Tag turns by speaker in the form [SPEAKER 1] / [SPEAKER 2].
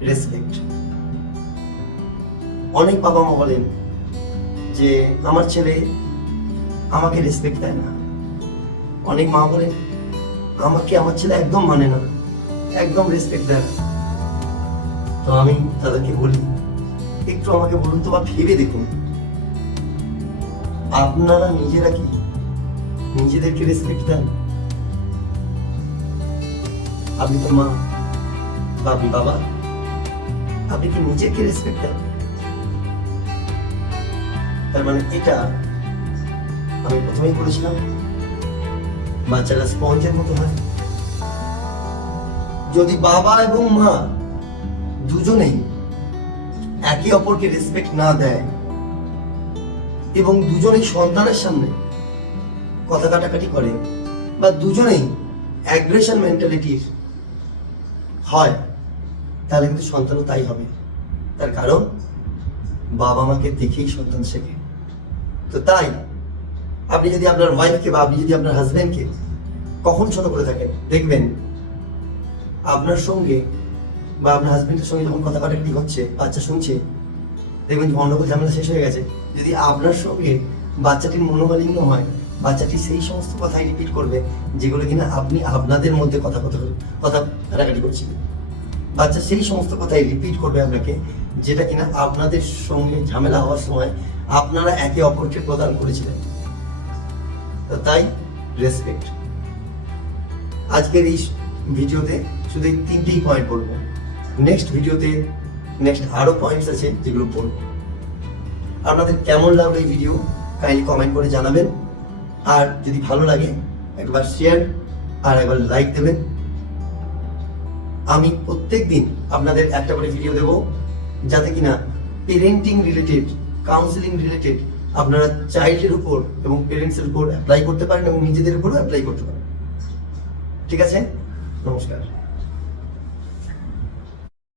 [SPEAKER 1] Respect অনেক বাবা মা বলেন যে, আমার ছেলে আমাকে রেসপেক্ট দেয় না। অনেক মা বলেন, আমাকে, আমার ছেলে একদম মানে না, একদম রেসপেক্ট দেয় না। তো আমি তাদেরকে বলি, একটু আমাকে বলুন তো বা ভেবে দেখুন। আপনারা নিজেরা কি নিজেদেরকে রেসপেক্ট দেন? আপনি তো মা, বা আপনি বাবা আপনি কি নিজেকে রেসপেক্ট দেন? তার মানে এটা আমি প্রথমেই বলেছিলাম, বাচ্চারা স্পঞ্জের মতো হয়। যদি বাবা এবং মা দুজনেই একে অপরকে রেসপেক্ট না দেয় এবং দুজনেই সন্তানের সামনে কথা কাটাকাটি করে বা দুজনেই অ্যাগ্রেশন মেন্টালিটির হয় তাহলে কিন্তু সন্তানও তাই হবে। তার কারণ, বাবা মাকে দেখেই সন্তান শেখে। তো তাই, আপনি যদি আপনার ওয়াইফকে বা আপনি যদি আপনার হাজব্যান্ডকে কখন ছোট করে থাকেন, দেখবেন আপনার সঙ্গে বা আপনার হাজবেন্ডের সঙ্গে যখন কথা কাটাকাটি হচ্ছে, বাচ্চা শুনছে, দেখবেন গন্ডগোল, ঝামেলা শেষ হয়ে গেছে। যদি আপনার সঙ্গে বাচ্চাটির মনোমালিন্য হয়, বাচ্চাটি সেই সমস্ত কথাই রিপিট করবে, যেগুলো কিনা আপনি আপনাদের মধ্যে কথা কথা কথা কাটাকাটি করছিলেন। বাচ্চা সেই সমস্ত কথাই রিপিট করবে আপনাকে যেটা কিনা আপনাদের সঙ্গে ঝামেলা হওয়ার সময় আপনারা একে অপরকে প্রদান করেছিলেন। তাই রেসপেক্ট আজকের এই ভিডিওতে শুধু এই তিনটেই পয়েন্ট বলব নেক্সট ভিডিওতে নেক্সট আরও পয়েন্টস আছে যেগুলো বলব আপনাদের কেমন লাগল এই ভিডিও কাইন্ডলি কমেন্ট করে জানাবেন। আর যদি ভালো লাগে, একবার শেয়ার আর একবার লাইক দেবেন। আমি প্রত্যেক দিন আপনাদের একটা করে ভিডিও দেব। যাতে কিনা পেরেন্টিং রিলেটেড কাউন্সিলিং রিলেটেড আপনারা চাইল্ডের উপর এবং পেরেন্টসের উপর অ্যাপ্লাই করতে পারেন এবং নিজেদের উপরও অ্যাপ্লাই করতে পারেন। ঠিক আছে? নমস্কার।